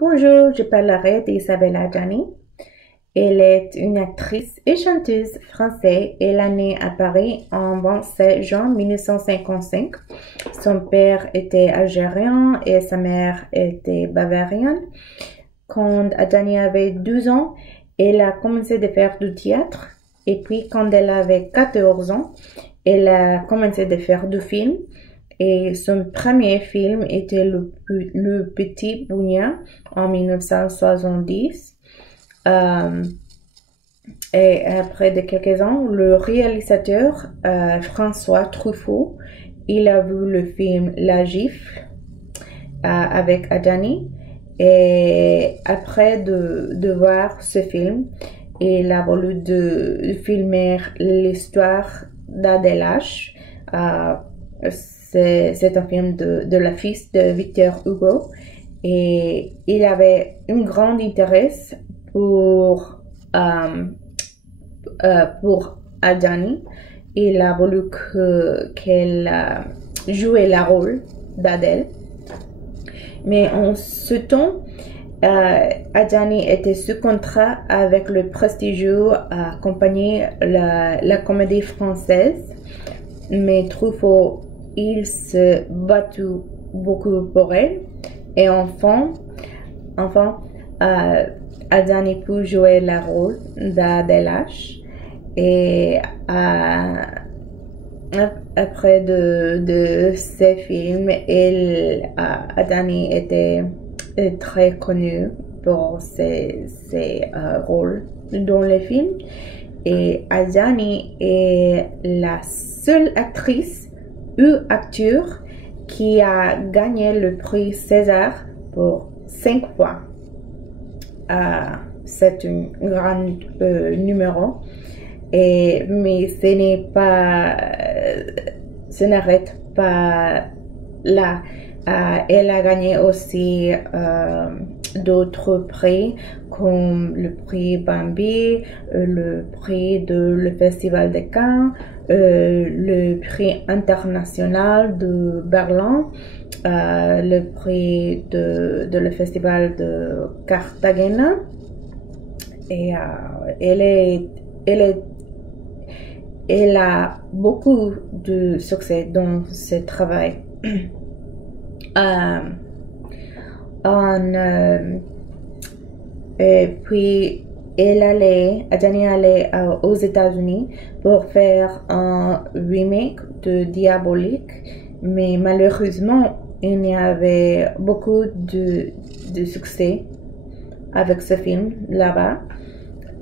Bonjour, je parlerai d'Isabelle Adjani. Elle est une actrice et chanteuse française. Elle est née à Paris en 27 juin 1955. Son père était algérien et sa mère était bavarienne. Quand Adjani avait 12 ans, elle a commencé de faire du théâtre. Et puis, quand elle avait 14 ans, elle a commencé de faire du film. Et son premier film était Le Petit Bougna en 1970. Et après de quelques ans, le réalisateur François Truffaut, il a vu le film La Gifle avec Adjani. Et après de voir ce film, il a voulu de filmer l'histoire d'Adèle H. C'est un film de la fille de Victor Hugo et il avait un grand intérêt pour Adjani. Il a voulu qu'elle joue le rôle d'Adèle. Mais en ce temps, Adjani était sous contrat avec le prestigieux compagnie la Comédie Française. Mais Truffaut, il se battu beaucoup pour elle. Et enfin, Adjani peut jouer le rôle d'Adèle H. Et après de ces films, Adjani était très connue pour ses rôles dans les films. Et Adjani est la seule actrice ou acteur qui a gagné le prix César pour 5 fois. C'est un grand numéro. Mais ce n'arrête pas là. Elle a gagné aussi d'autres prix comme le prix Bambi, le prix le Festival de Cannes, le prix international de Berlin, le prix de le Festival de Cartagena. Et elle a beaucoup de succès dans ce travail. Et puis Adjani allait aux États-Unis pour faire un remake de Diabolique, mais malheureusement, il y avait beaucoup de succès avec ce film là-bas.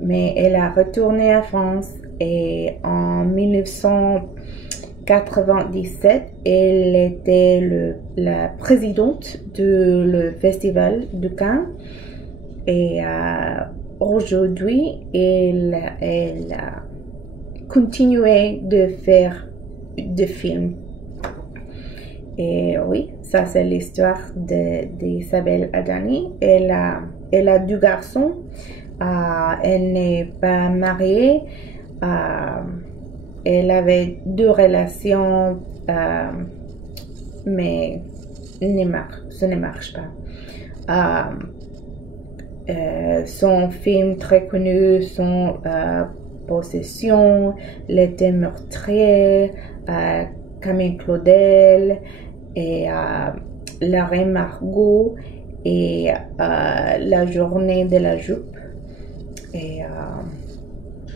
Mais elle a retourné en France et en 1997, elle était la présidente du Festival de Cannes. Et aujourd'hui, elle a continué de faire des films. Et oui, ça c'est l'histoire d'Isabelle Adjani. Elle a 2 garçons. Elle n'est pas mariée. Elle avait 2 relations, mais ce ne marche pas. Son film très connu sont Possession, L'été meurtrier, Camille Claudel et La Reine Margot et La journée de la jupe. Et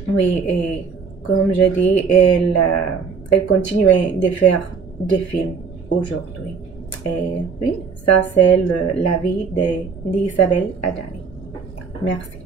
oui, et comme je dis, elle continue de faire des films aujourd'hui. Et oui, ça c'est la vie d'Isabelle Adjani. Merci.